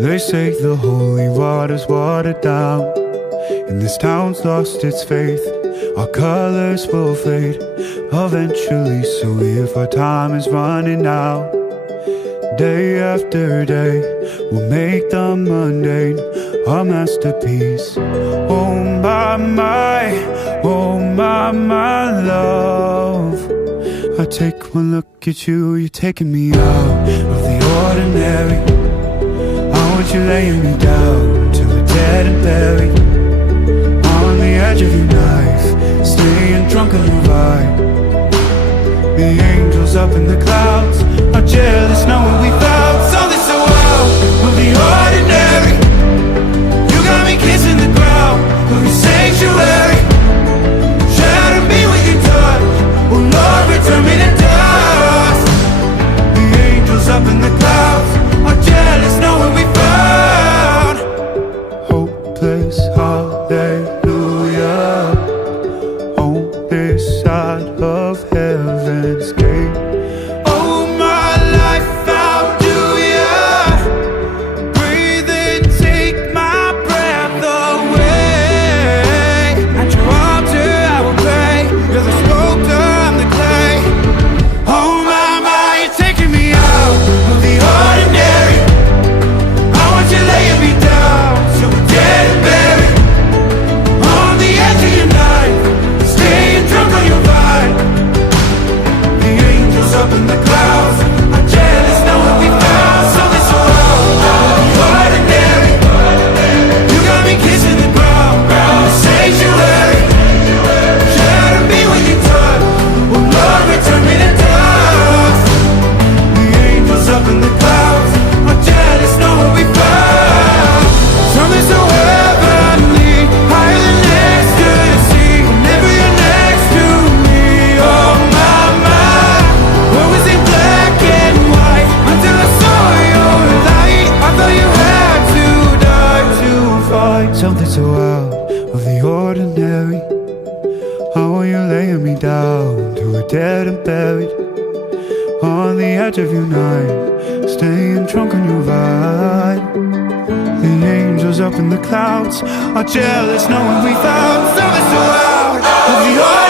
They say the holy water's watered down, and this town's lost its faith. Our colors will fade eventually, so if our time is running out, day after day, we'll make the mundane our masterpiece. Oh my, oh my love. I take one look at you, you're taking me out of the ordinary. I want you laying me down till we're dead and buried, on the edge of your knife, staying drunk on your vibe. The angels up in the clouds are jealous knowing we found something so out of the ordinary. You got me kissing the ground of your sanctuary. Shatter me with your touch, oh Lord, return me to dust. The angels up in the clouds are jealous knowing we found hopeless hallelujah on this side of heaven's gate. Oh my life, how do ya breathe and take my breath away? At your altar I will pray, you're the sculptor, I'm the clay. Oh my, you're taking me out of the ordinary. I want you laying me down till we're dead and buried, on the edge of your knife, staying drunk on your vine. The angels up in the clouds are jealous knowing we found something so out of the ordinary. You got me kissing the ground, the sanctuary. Shatter me with your touch, oh Lord, return me to dust. The angels up in the clouds are jealous knowing we found something so heavenly, higher than ecstasy. Whenever you're next to me, oh my, what was in black and white until I saw your light? I thought you had to die to find something so out of the ordinary. I want you laying me down till we're dead and buried, on the edge of your knife, staying drunk on your vibe. The angels up in the clouds are jealous knowing we found something so out of the ordinary.